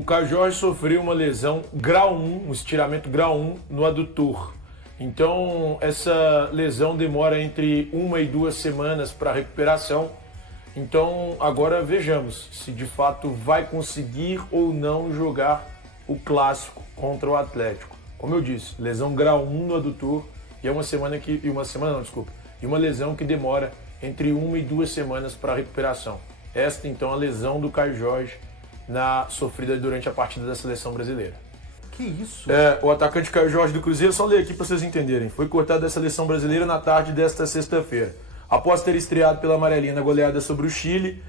O Caio Jorge sofreu uma lesão grau 1, um estiramento grau 1 no adutor. Então, essa lesão demora entre 1 e 2 semanas para recuperação. Então, agora vejamos se de fato vai conseguir ou não jogar o clássico contra o Atlético. Como eu disse, lesão grau 1 no adutor e é uma lesão que demora entre 1 e 2 semanas para recuperação. Esta, então, é a lesão do Caio Jorge sofrida durante a partida da seleção brasileira. Que isso? O atacante Caio Jorge do Cruzeiro, só ler aqui para vocês entenderem, foi cortado da seleção brasileira na tarde desta sexta-feira. Após ter estreado pela amarelinha na goleada sobre o Chile,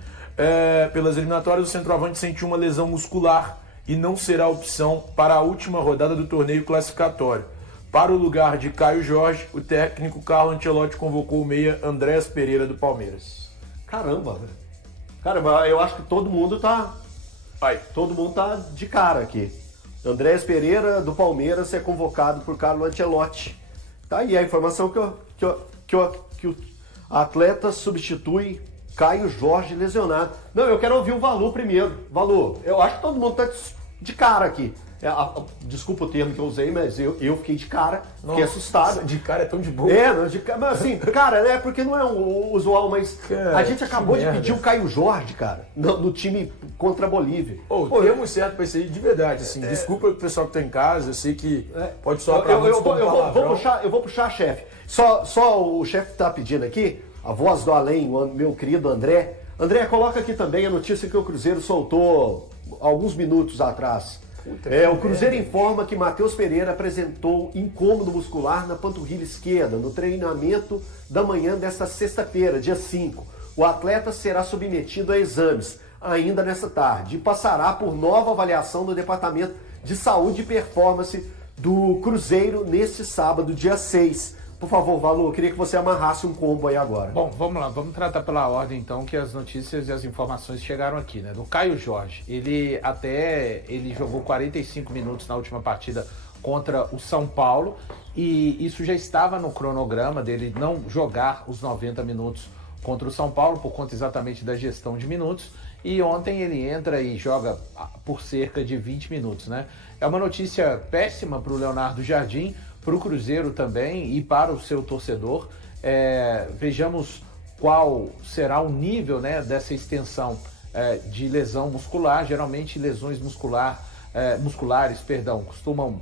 pelas eliminatórias, o centroavante sentiu uma lesão muscular e não será opção para a última rodada do torneio classificatório. Para o lugar de Caio Jorge, o técnico Carlo Ancelotti convocou o meia Andrés Pereira do Palmeiras. Caramba, eu acho que todo mundo tá de cara aqui. Andrés Pereira do Palmeiras é convocado por Carlo Ancelotti. Tá aí a informação que o atleta substitui Caio Jorge lesionado. Não, eu quero ouvir o Valu primeiro. Valu, eu acho que todo mundo tá de cara aqui. Desculpa o termo que eu usei, mas eu fiquei de cara, fiquei assustado. De cara é tão de boa. Mas assim, cara, né? Porque não é um usual, mas a gente acabou de pedir o Caio Jorge, cara, no time contra a Bolívia. Temos certo pra isso aí, de verdade, assim. Desculpa o pessoal que tá em casa, eu sei que pode soar pra muitos como palavrão. Eu vou puxar, chefe. Só o chefe tá pedindo aqui, a voz do além, o meu querido André. André, coloca aqui também a notícia que o Cruzeiro soltou alguns minutos atrás. O Cruzeiro informa que Matheus Pereira apresentou incômodo muscular na panturrilha esquerda no treinamento da manhã desta sexta-feira, dia 5. O atleta será submetido a exames ainda nesta tarde e passará por nova avaliação do Departamento de Saúde e Performance do Cruzeiro neste sábado, dia 6. Por favor, Valu, eu queria que você amarrasse um combo aí agora. Bom, vamos lá, vamos tratar pela ordem então que as notícias e as informações chegaram aqui, né? Do Caio Jorge, ele jogou 45 minutos na última partida contra o São Paulo e isso já estava no cronograma dele não jogar os 90 minutos contra o São Paulo por conta exatamente da gestão de minutos e ontem ele entra e joga por cerca de 20 minutos, né? É uma notícia péssima para o Leonardo Jardim, para o Cruzeiro também e para o seu torcedor. Vejamos qual será o nível, né, dessa extensão de lesão muscular. Geralmente lesões musculares costumam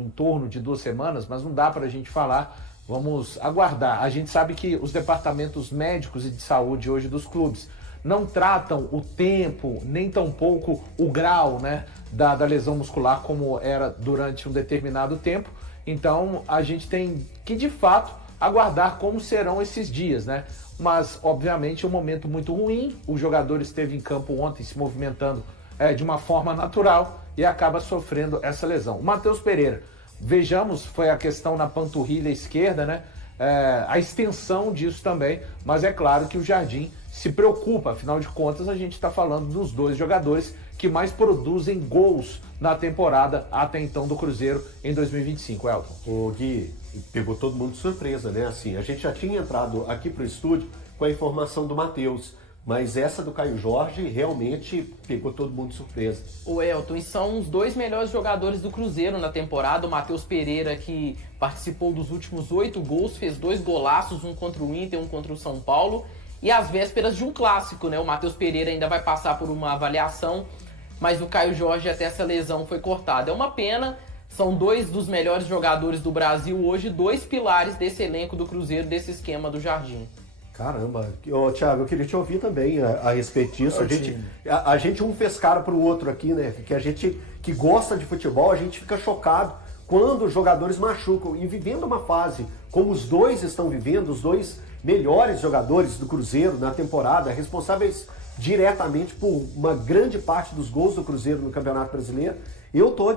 em torno de 2 semanas, mas não dá para a gente falar. Vamos aguardar. A gente sabe que os departamentos médicos e de saúde hoje dos clubes não tratam o tempo, nem tampouco o grau, né, da lesão muscular como era durante um determinado tempo. Então, a gente tem que, de fato, aguardar como serão esses dias, né? Mas, obviamente, é um momento muito ruim. O jogador esteve em campo ontem se movimentando de uma forma natural e acaba sofrendo essa lesão. O Matheus Pereira, vejamos, foi a questão na panturrilha esquerda, né? A extensão disso também, mas é claro que o Jardim se preocupa, afinal de contas, a gente está falando dos 2 jogadores que mais produzem gols na temporada até então do Cruzeiro em 2025, Elton. O Gui, pegou todo mundo de surpresa, né? Assim, a gente já tinha entrado aqui pro estúdio com a informação do Matheus, mas essa do Caio Jorge realmente pegou todo mundo de surpresa. O Elton, e são os 2 melhores jogadores do Cruzeiro na temporada. O Matheus Pereira, que participou dos últimos 8 gols, fez 2 golaços, um contra o Inter, um contra o São Paulo. E às vésperas de um clássico, né? O Matheus Pereira ainda vai passar por uma avaliação, mas o Caio Jorge até essa lesão foi cortada. É uma pena, são 2 dos melhores jogadores do Brasil hoje, 2 pilares desse elenco do Cruzeiro, desse esquema do Jardim. Caramba, Thiago, eu queria te ouvir também a respeito disso. A gente um fez cara pro outro aqui, né? Que a gente que gosta de futebol, a gente fica chocado quando os jogadores machucam. E vivendo uma fase como os 2 estão vivendo, os 2 melhores jogadores do Cruzeiro na temporada, responsáveis diretamente por uma grande parte dos gols do Cruzeiro no Campeonato Brasileiro, eu tô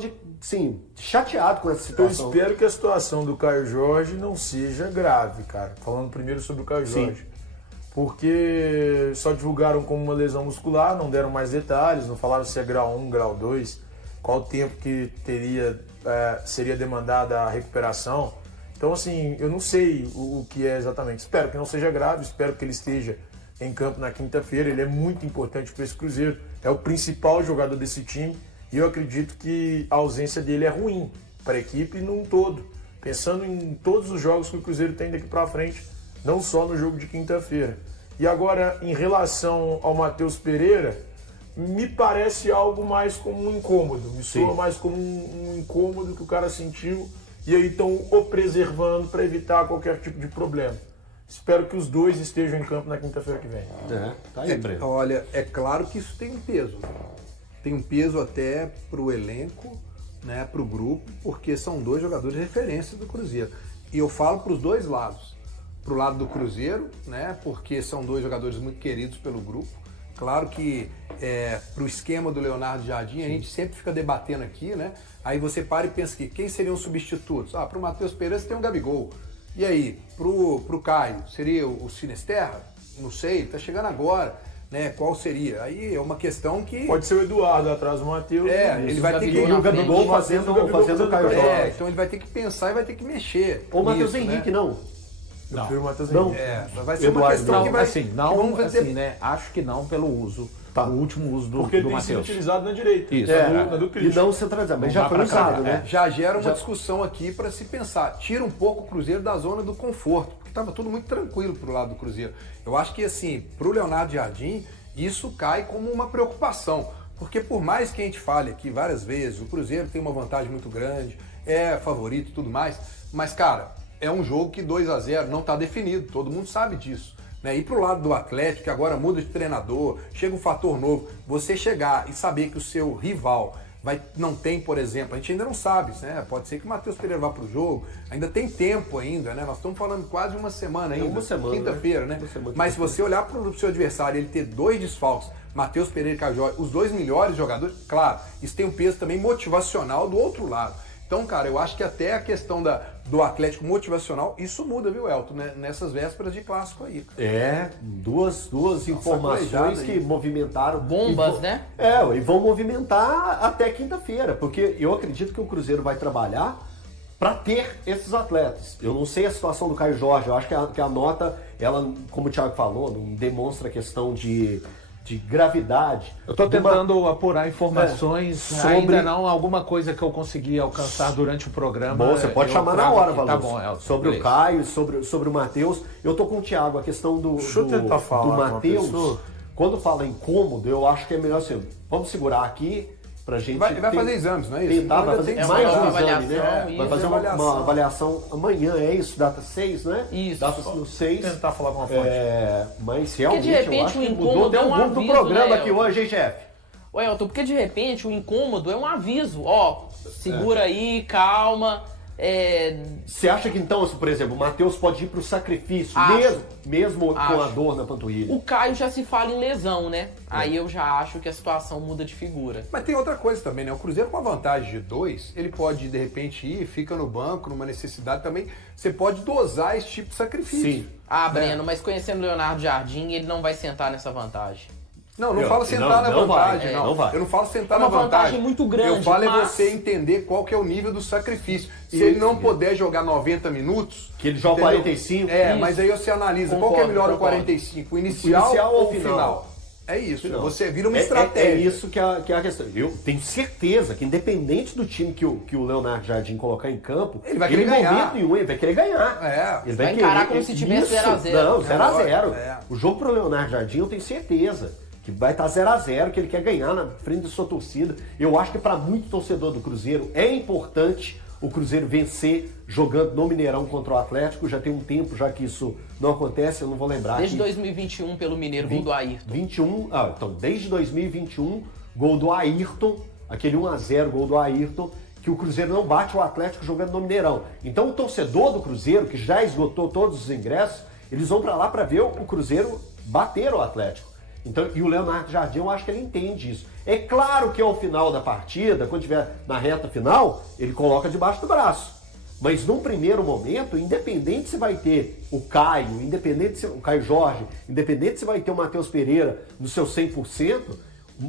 chateado com essa situação. Eu espero que a situação do Caio Jorge não seja grave, cara. Falando primeiro sobre o Caio Jorge. Porque só divulgaram como uma lesão muscular, não deram mais detalhes, não falaram se é grau 1, grau 2, qual o tempo que seria demandada a recuperação. Então, assim, eu não sei o que é exatamente. Espero que não seja grave, espero que ele esteja em campo na quinta-feira. Ele é muito importante para esse Cruzeiro, é o principal jogador desse time E eu acredito que a ausência dele é ruim para a equipe num todo. Pensando em todos os jogos que o Cruzeiro tem daqui para frente, não só no jogo de quinta-feira. E agora, em relação ao Matheus Pereira, me parece algo mais como um incômodo. Me soa mais como um incômodo que o cara sentiu e aí estão o preservando para evitar qualquer tipo de problema. Espero que os dois estejam em campo na quinta-feira que vem. Tá aí, Breno. Olha, é claro que isso tem um peso. Tem um peso até para o elenco, né, para o grupo, porque são dois jogadores de referência do Cruzeiro. E eu falo para os dois lados. Para o lado do Cruzeiro, né, porque são dois jogadores muito queridos pelo grupo. Claro que para o esquema do Leonardo Jardim, a gente sempre fica debatendo aqui, né? Aí você para e pensa que quem seriam os substitutos? Para o Matheus Pereira você tem o Gabigol. E aí, pro Caio, seria o Sinisterra? Não sei, tá chegando agora, né? Qual seria? Aí é uma questão que... Pode ser o Eduardo atrás do Matheus. Ele vai ter que... E o Gabigol fazendo o Caio Jorge. Então ele vai ter que pensar e vai ter que mexer. Ou o Matheus nisso, Henrique, né? não. Eu prefiro o Matheus Não. Henrique. Vai ser uma Eduardo, questão não, que vai... né? Acho que não pelo uso. O último uso do Porque ele tem sido Matheus. utilizado na direita. Isso. Na do E Cristo. não centralizado, mas Não já dá foi pra cá, usado, né? Já gera uma discussão aqui para se pensar. Tira um pouco o Cruzeiro da zona do conforto, porque estava tudo muito tranquilo pro lado do Cruzeiro. Eu acho que, assim, pro Leonardo Jardim, isso cai como uma preocupação. Porque por mais que a gente fale aqui várias vezes, o Cruzeiro tem uma vantagem muito grande, é favorito e tudo mais, mas, cara, é um jogo que 2-0 não está definido, todo mundo sabe disso. Né? E pro lado do Atlético, que agora muda de treinador, chega um fator novo, você chegar e saber que o seu rival não tem, por exemplo, a gente ainda não sabe, né? Pode ser que o Matheus Pereira vá pro jogo, ainda tem tempo ainda, né? Nós estamos falando quase uma semana ainda, uma semana, quinta-feira, né? Mas se você olhar pro seu adversário e ele ter dois desfalques, Matheus Pereira e Caio Jorge, os dois melhores jogadores, claro, isso tem um peso também motivacional do outro lado. Então, cara, eu acho que até a questão do Atlético motivacional, isso muda, viu, Elton, né? Nessas vésperas de clássico aí. Duas informações que movimentaram. Bombas, né? E vão movimentar até quinta-feira, porque eu acredito que o Cruzeiro vai trabalhar para ter esses atletas. Eu não sei a situação do Caio Jorge, eu acho que a nota, ela, como o Thiago falou, não demonstra questão de gravidade. Eu estou tentando apurar informações, ainda não alguma coisa que eu consegui alcançar durante o programa. Bom, você pode chamar na hora, Valor. Tá bom, Elton. Sobre o Caio, sobre o Matheus. Eu tô com o Thiago, a questão do Matheus. Quando fala incômodo, eu acho que é melhor assim, vamos segurar aqui pra gente... Vai fazer exames, não é isso? Tentar, vai fazer mais um exame, né? Vai fazer uma avaliação amanhã, é isso? Data 6, né? Isso. Data no 6. Tentar falar com uma fonte. Mas realmente, de repente, eu acho o que incômodo mudou. Deu é um um do aviso, programa né, aqui Elton? hoje, hein, chefe? Ô, Elton, porque de repente o incômodo é um aviso. Ó, segura aí, calma. Você acha que então, por exemplo, o Matheus pode ir pro sacrifício, mesmo com a dor na panturrilha? O Caio já se fala em lesão, né? Aí eu já acho que a situação muda de figura. Mas tem outra coisa também, né? O Cruzeiro com a vantagem de 2, ele pode, de repente, ir, fica no banco, numa necessidade também. Você pode dosar esse tipo de sacrifício. Sim. Breno, mas conhecendo o Leonardo Jardim, ele não vai sentar nessa vantagem. Não falo sentar na vantagem, não vai. Eu não falo sentar É na uma vantagem. vantagem muito grande, Eu falo mas... você entender qual que é o nível do sacrifício. Se ele não puder jogar 90 minutos... Que ele joga entendeu? 45. Mas aí você analisa qual que é melhor o 45, o inicial ou o final? É isso, você vira uma estratégia. É isso que é a questão. Eu tenho certeza que independente do time que o Leonardo Jardim colocar em campo, ele vai querer ganhar. Em momento nenhum, ele vai querer ganhar. Ele vai encarar como se tivesse 0-0. Não, 0-0. O jogo pro Leonardo Jardim eu tenho certeza que vai estar 0-0, que ele quer ganhar na frente da sua torcida. Eu acho que para muito torcedor do Cruzeiro é importante o Cruzeiro vencer jogando no Mineirão contra o Atlético. Já tem um tempo já que isso não acontece, eu não vou lembrar. Desde 2021 pelo Mineiro, gol do Ayrton. Então desde 2021, gol do Ayrton, aquele 1-0 gol do Ayrton, que o Cruzeiro não bate o Atlético jogando no Mineirão. Então o torcedor do Cruzeiro, que já esgotou todos os ingressos, eles vão para lá para ver o Cruzeiro bater o Atlético. Então, e o Leonardo Jardim, eu acho que ele entende isso. É claro que ao final da partida, quando estiver na reta final, ele coloca debaixo do braço. Mas num primeiro momento, independente se vai ter o Caio, independente se o Caio Jorge, independente se vai ter o Matheus Pereira no seu 100%,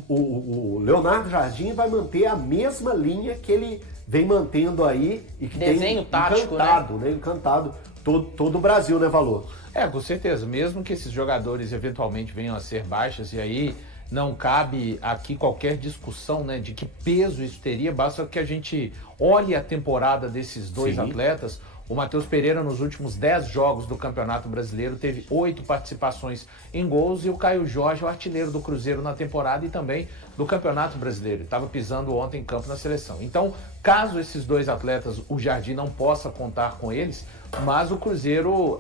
o Leonardo Jardim vai manter a mesma linha que ele vem mantendo aí e que desenho tem tático, encantado, né? Encantado todo o Brasil, né, Valor? Com certeza. Mesmo que esses jogadores eventualmente venham a ser baixas, e aí não cabe aqui qualquer discussão, né, de que peso isso teria, basta que a gente olhe a temporada desses dois atletas. O Matheus Pereira, nos últimos 10 jogos do Campeonato Brasileiro, teve 8 participações em gols, e o Caio Jorge, o artilheiro do Cruzeiro na temporada e também do Campeonato Brasileiro. Estava pisando ontem em campo na seleção. Então, caso esses dois atletas, o Jardim não possa contar com eles, mas o Cruzeiro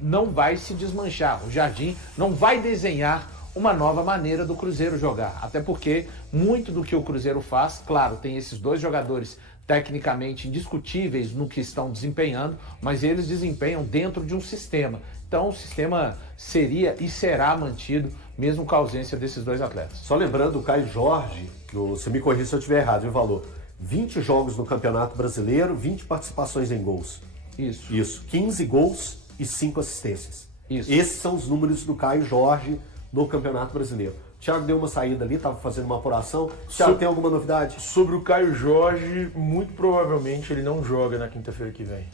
não vai se desmanchar. O Jardim não vai desenhar uma nova maneira do Cruzeiro jogar. Até porque muito do que o Cruzeiro faz, claro, tem esses dois jogadores tecnicamente indiscutíveis no que estão desempenhando, mas eles desempenham dentro de um sistema. Então o sistema seria e será mantido mesmo com a ausência desses dois atletas. Só lembrando, o Caio Jorge, você me corrija se eu estiver errado, viu, Valor? 20 jogos no Campeonato Brasileiro, 20 participações em gols. Isso, 15 gols e 5 assistências. Isso. Esses são os números do Caio Jorge no Campeonato Brasileiro. O Thiago deu uma saída ali, estava fazendo uma apuração. Thiago, tem alguma novidade? Sobre o Caio Jorge, muito provavelmente ele não joga na quinta-feira que vem.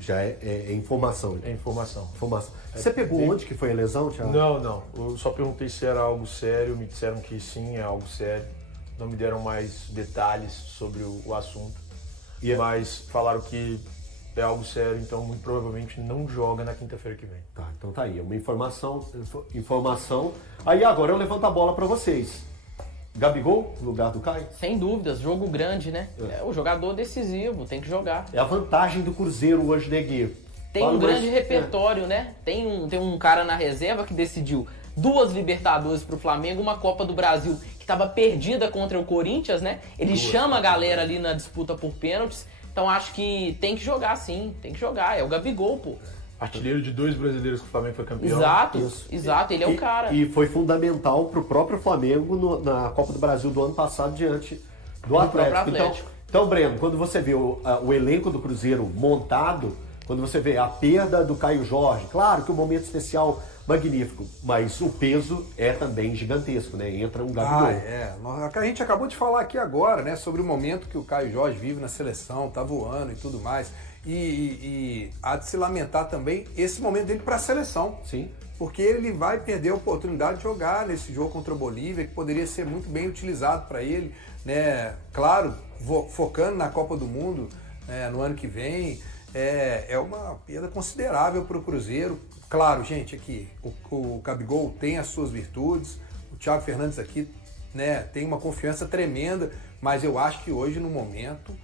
Já é informação. É informação. Você pegou onde que foi a lesão, Thiago? Não. Eu só perguntei se era algo sério, me disseram que sim, é algo sério. Não me deram mais detalhes sobre o assunto. Mas falaram que é algo sério, então muito provavelmente não joga na quinta-feira que vem. Tá, então tá aí, uma informação. Aí agora eu levanto a bola para vocês. Gabigol, no lugar do Caio? Sem dúvidas, jogo grande, né? É o jogador decisivo, tem que jogar. É a vantagem do Cruzeiro hoje, Neguinho. Tem um grande repertório, né? Tem um cara na reserva que decidiu 2 Libertadores pro Flamengo, uma Copa do Brasil que estava perdida contra o Corinthians, né? Ele chama a galera ali na disputa por pênaltis. Então acho que tem que jogar sim, tem que jogar. É o Gabigol, pô. Artilheiro de 2 brasileiros que o Flamengo foi campeão. Exato, ele é o cara. E foi fundamental pro próprio Flamengo na Copa do Brasil do ano passado diante do Atlético. Então, Breno, quando você vê o elenco do Cruzeiro montado, quando você vê a perda do Caio Jorge, claro que um momento especial magnífico, mas o peso é também gigantesco, né? Entra um Gabigol. A gente acabou de falar aqui agora, né, sobre o momento que o Caio Jorge vive na seleção, tá voando e tudo mais. E há de se lamentar também esse momento dele para a seleção. Sim. Porque ele vai perder a oportunidade de jogar nesse jogo contra a Bolívia, que poderia ser muito bem utilizado para ele, né? Claro, focando na Copa do Mundo no ano que vem. É uma perda considerável para o Cruzeiro. Claro, gente, aqui o Gabigol tem as suas virtudes, o Thiago Fernandes aqui, né, tem uma confiança tremenda, mas eu acho que hoje, no momento,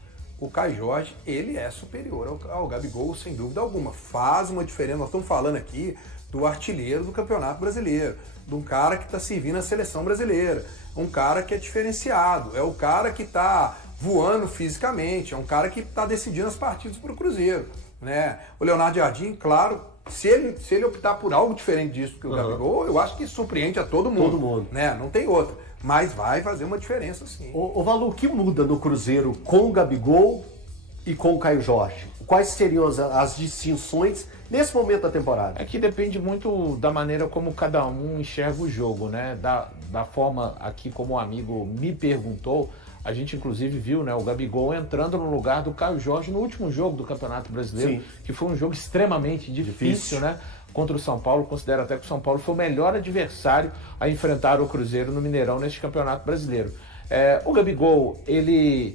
o Caio Jorge, ele é superior ao Gabigol, sem dúvida alguma. Faz uma diferença. Nós estamos falando aqui do artilheiro do Campeonato Brasileiro, de um cara que está servindo a seleção brasileira, um cara que é diferenciado, é o cara que está voando fisicamente, é um cara que está decidindo as partidas para o Cruzeiro, né? O Leonardo Jardim, claro, se ele optar por algo diferente disso que o Gabigol, eu acho que surpreende a todo mundo. Né? Não tem outra. Mas vai fazer uma diferença, sim. O Valu, o que muda no Cruzeiro com o Gabigol e com o Caio Jorge? Quais seriam as distinções nesse momento da temporada? É que depende muito da maneira como cada um enxerga o jogo, né? Da forma aqui como o amigo me perguntou, a gente inclusive viu, né, o Gabigol entrando no lugar do Caio Jorge no último jogo do Campeonato Brasileiro, que foi um jogo extremamente difícil, né? Contra o São Paulo, considero até que o São Paulo foi o melhor adversário a enfrentar o Cruzeiro no Mineirão neste Campeonato Brasileiro. O Gabigol, ele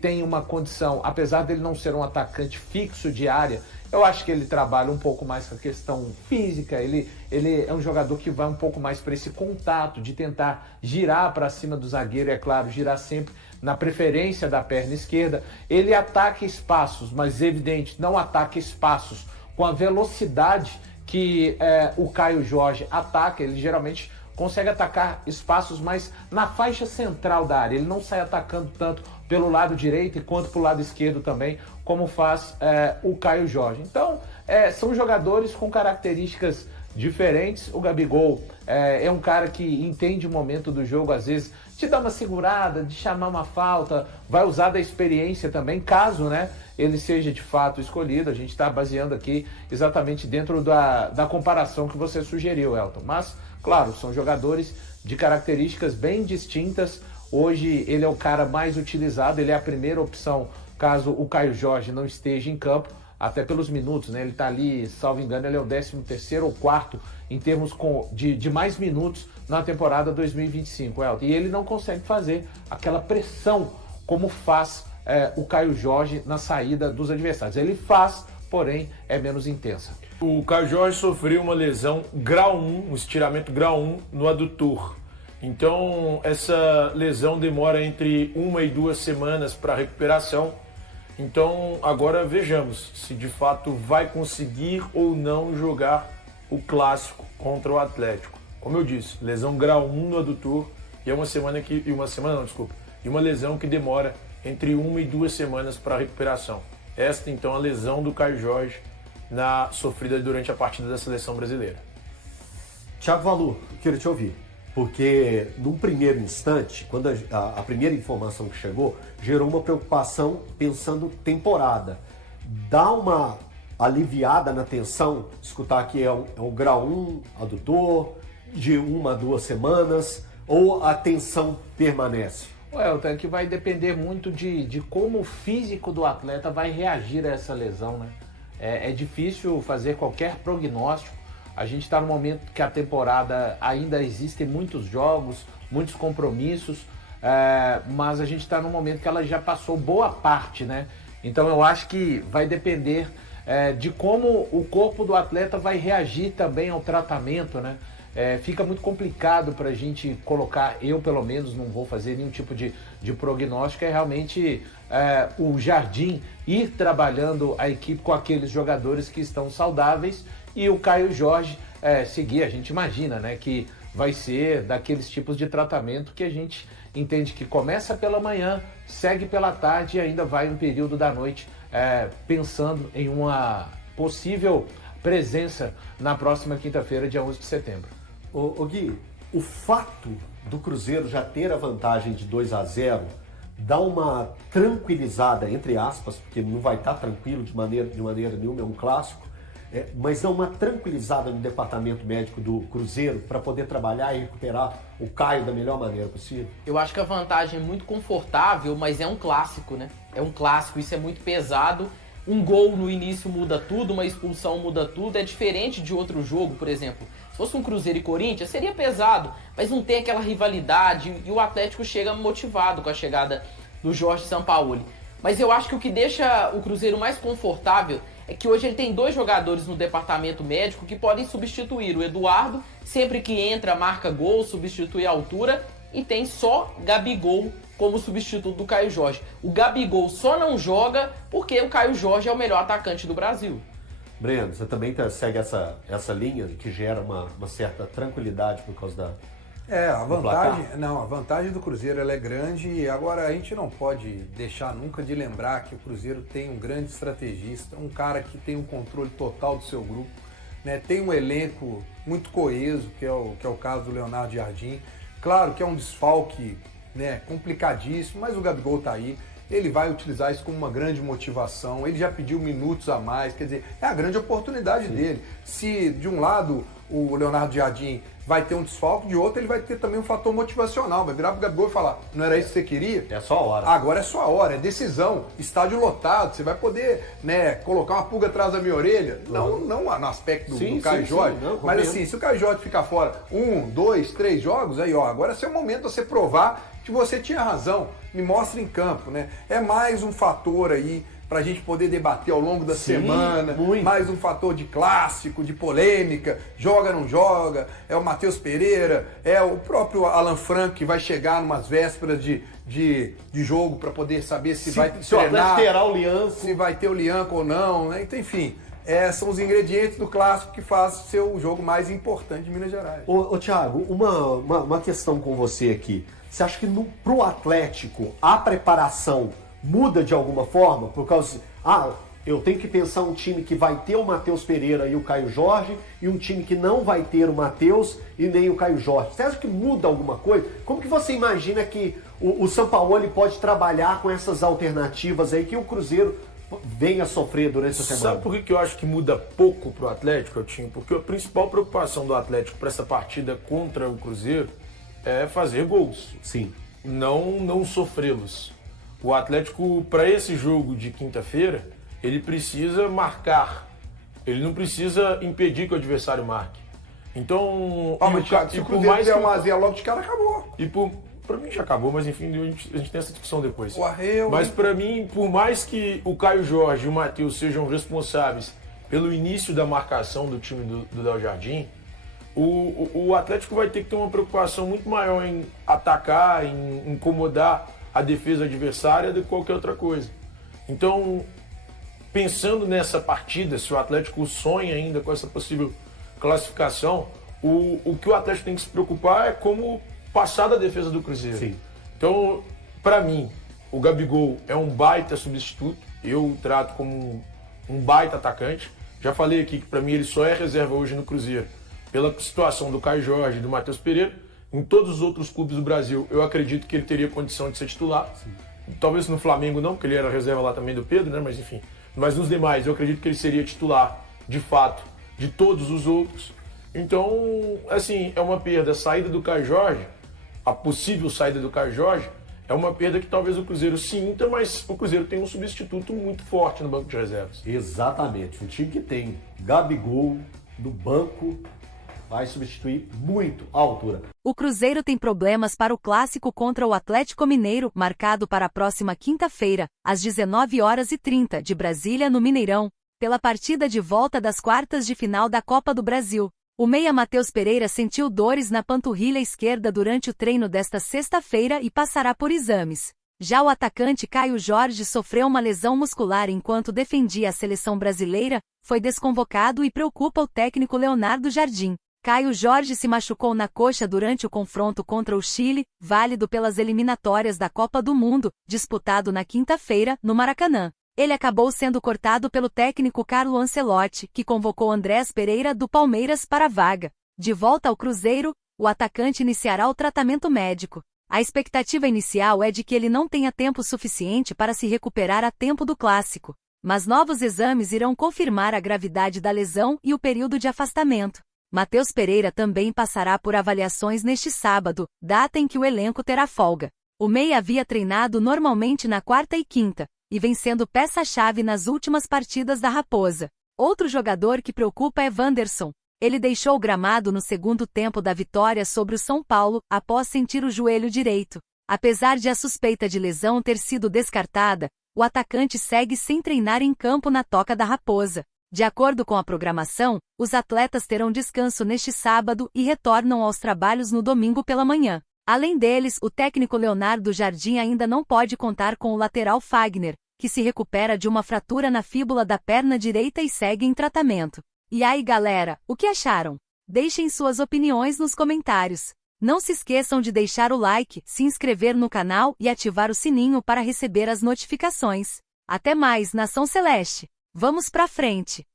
tem uma condição, apesar dele não ser um atacante fixo de área, eu acho que ele trabalha um pouco mais com a questão física, ele é um jogador que vai um pouco mais para esse contato, de tentar girar para cima do zagueiro, é claro, girar sempre na preferência da perna esquerda. Ele ataca espaços, mas evidente, não ataca espaços com a velocidade que o Caio Jorge ataca. Ele geralmente consegue atacar espaços mais na faixa central da área. Ele não sai atacando tanto pelo lado direito quanto pelo lado esquerdo também, como faz o Caio Jorge. Então, são jogadores com características diferentes. O Gabigol é um cara que entende o momento do jogo, às vezes, de dar uma segurada, de chamar uma falta, vai usar da experiência também, caso, né, ele seja de fato escolhido. A gente está baseando aqui exatamente dentro da comparação que você sugeriu, Elton. Mas, claro, são jogadores de características bem distintas. Hoje ele é o cara mais utilizado, ele é a primeira opção caso o Caio Jorge não esteja em campo, até pelos minutos, né? Ele está ali, salvo engano, ele é o 13º ou 4º em termos de mais minutos na temporada 2025, Elton. E ele não consegue fazer aquela pressão como faz o Caio Jorge na saída dos adversários. Ele faz, porém, é menos intensa. O Caio Jorge sofreu uma lesão grau 1, um estiramento grau 1 no adutor. Então, essa lesão demora entre 1 e 2 semanas para recuperação. Então, agora vejamos se de fato vai conseguir ou não jogar o clássico contra o Atlético. Como eu disse, lesão grau 1 no adutor e uma lesão que demora entre 1 e 2 semanas para recuperação. Esta, então, a lesão do Caio Jorge sofrida durante a partida da seleção brasileira. Thiago Valu, quero te ouvir. Porque, num primeiro instante, quando a primeira informação que chegou, gerou uma preocupação pensando temporada. Dá uma aliviada na tensão, escutar que é um grau 1 adutor, de 1 a 2 semanas, ou a tensão permanece? Elton, que vai depender muito de como o físico do atleta vai reagir a essa lesão, né? É difícil fazer qualquer prognóstico. A gente está no momento que a temporada ainda existem muitos jogos, muitos compromissos, mas a gente está no momento que ela já passou boa parte, né? Então eu acho que vai depender de como o corpo do atleta vai reagir também ao tratamento, né? Fica muito complicado para a gente colocar, eu pelo menos não vou fazer nenhum tipo de prognóstico, é realmente o Jardim ir trabalhando a equipe com aqueles jogadores que estão saudáveis e o Caio Jorge seguir. A gente imagina, né, que vai ser daqueles tipos de tratamento que a gente entende que começa pela manhã, segue pela tarde e ainda vai um período da noite pensando em uma possível presença na próxima quinta-feira, dia 11 de setembro. Ô Gui, o fato do Cruzeiro já ter a vantagem de 2-0 dá uma tranquilizada, entre aspas, porque não vai estar tranquilo de maneira nenhuma, é um clássico, mas dá uma tranquilizada no departamento médico do Cruzeiro para poder trabalhar e recuperar o Caio da melhor maneira possível? Eu acho que a vantagem é muito confortável, mas é um clássico, né? É um clássico, isso é muito pesado. Um gol no início muda tudo, uma expulsão muda tudo. É diferente de outro jogo, por exemplo. Se fosse um Cruzeiro e Corinthians, seria pesado, mas não tem aquela rivalidade e o Atlético chega motivado com a chegada do Jorge Sampaoli. Mas eu acho que o que deixa o Cruzeiro mais confortável é que hoje ele tem 2 jogadores no departamento médico que podem substituir. O Eduardo, sempre que entra, marca gol, substitui a altura, e tem só Gabigol como substituto do Caio Jorge. O Gabigol só não joga porque o Caio Jorge é o melhor atacante do Brasil. Breno, você também segue essa linha que gera uma certa tranquilidade por causa da... a vantagem do Cruzeiro ela é grande. Agora a gente não pode deixar nunca de lembrar que o Cruzeiro tem um grande estrategista, um cara que tem um controle total do seu grupo, né? Tem um elenco muito coeso, que é o caso do Leonardo Jardim. Claro que é um desfalque, né, complicadíssimo, mas o Gabigol tá aí. Ele vai utilizar isso como uma grande motivação. Ele já pediu minutos a mais, quer dizer, é a grande oportunidade dele. Se de um lado o Leonardo Jardim vai ter um desfalque, de outro ele vai ter também um fator motivacional. Vai virar pro Gabigol e falar, não era isso que você queria? É só a hora. Agora é sua hora, é decisão, estádio lotado, você vai poder, né, colocar uma pulga atrás da minha orelha. Não no aspecto do Caio Jorge, mas assim, se o Caio Jorge ficar fora 1, 2, 3 jogos, aí ó, agora é seu momento de você provar que você tinha razão, me mostra em campo, né? É mais um fator aí pra gente poder debater ao longo da semana, mais um fator de clássico, de polêmica, joga, não joga, é o Matheus Pereira, é o próprio Alan Franco que vai chegar numas vésperas de jogo para poder saber se vai se treinar, o Atlético terá o Lianco, se vai ter o Lianco ou não, né? Então, enfim, são os ingredientes do clássico que faz ser o jogo mais importante de Minas Gerais. Ô Thiago, uma questão com você aqui. Você acha que pro Atlético a preparação muda de alguma forma? Por causa eu tenho que pensar um time que vai ter o Matheus Pereira e o Caio Jorge e um time que não vai ter o Matheus e nem o Caio Jorge. Você acha que muda alguma coisa? Como que você imagina que o Sampaoli pode trabalhar com essas alternativas aí que o Cruzeiro venha sofrer durante a semana? Sabe por que eu acho que muda pouco pro Atlético, Eltinho? Porque a principal preocupação do Atlético para essa partida contra o Cruzeiro é fazer gols. Sim. Não sofrê-los. O Atlético, para esse jogo de quinta-feira, ele precisa marcar. Ele não precisa impedir que o adversário marque. Então, Mas, Thiago, se o Cruzeiro fizer 1-0 logo de cara, acabou. Pra mim já acabou, mas enfim, a gente tem essa discussão depois. O Arreio, mas pra mim, por mais que o Caio Jorge e o Matheus sejam responsáveis pelo início da marcação do time do Del Jardim, o Atlético vai ter que ter uma preocupação muito maior em atacar, em incomodar a defesa adversária do que qualquer outra coisa. Então, pensando nessa partida, se o Atlético sonha ainda com essa possível classificação, o que o Atlético tem que se preocupar é como passar da defesa do Cruzeiro. Sim. Então, para mim, o Gabigol é um baita substituto. Eu o trato como um baita atacante. Já falei aqui que para mim ele só é reserva hoje no Cruzeiro pela situação do Caio Jorge e do Matheus Pereira. Em todos os outros clubes do Brasil, eu acredito que ele teria condição de ser titular. Sim. Talvez no Flamengo não, porque ele era reserva lá também do Pedro, né? Mas enfim. Mas nos demais, eu acredito que ele seria titular, de fato, de todos os outros. Então, assim, é uma perda. A saída do Caio Jorge, a possível saída do Caio Jorge, é uma perda que talvez o Cruzeiro sinta, mas o Cruzeiro tem um substituto muito forte no banco de reservas. Exatamente. Um time que tem Gabigol no banco vai substituir muito a altura. O Cruzeiro tem problemas para o clássico contra o Atlético Mineiro, marcado para a próxima quinta-feira, às 19h30 de Brasília, no Mineirão, pela partida de volta das quartas de final da Copa do Brasil. O meia Matheus Pereira sentiu dores na panturrilha esquerda durante o treino desta sexta-feira e passará por exames. Já o atacante Caio Jorge sofreu uma lesão muscular enquanto defendia a seleção brasileira, foi desconvocado e preocupa o técnico Leonardo Jardim. Caio Jorge se machucou na coxa durante o confronto contra o Chile, válido pelas eliminatórias da Copa do Mundo, disputado na quinta-feira, no Maracanã. Ele acabou sendo cortado pelo técnico Carlo Ancelotti, que convocou Andrés Pereira do Palmeiras para a vaga. De volta ao Cruzeiro, o atacante iniciará o tratamento médico. A expectativa inicial é de que ele não tenha tempo suficiente para se recuperar a tempo do clássico, mas novos exames irão confirmar a gravidade da lesão e o período de afastamento. Matheus Pereira também passará por avaliações neste sábado, data em que o elenco terá folga. O meia havia treinado normalmente na quarta e quinta, e vem sendo peça-chave nas últimas partidas da Raposa. Outro jogador que preocupa é Wanderson. Ele deixou o gramado no segundo tempo da vitória sobre o São Paulo, após sentir o joelho direito. Apesar de a suspeita de lesão ter sido descartada, o atacante segue sem treinar em campo na Toca da Raposa. De acordo com a programação, os atletas terão descanso neste sábado e retornam aos trabalhos no domingo pela manhã. Além deles, o técnico Leonardo Jardim ainda não pode contar com o lateral Fagner, que se recupera de uma fratura na fíbula da perna direita e segue em tratamento. E aí, galera, o que acharam? Deixem suas opiniões nos comentários. Não se esqueçam de deixar o like, se inscrever no canal e ativar o sininho para receber as notificações. Até mais, Nação Celeste! Vamos pra frente!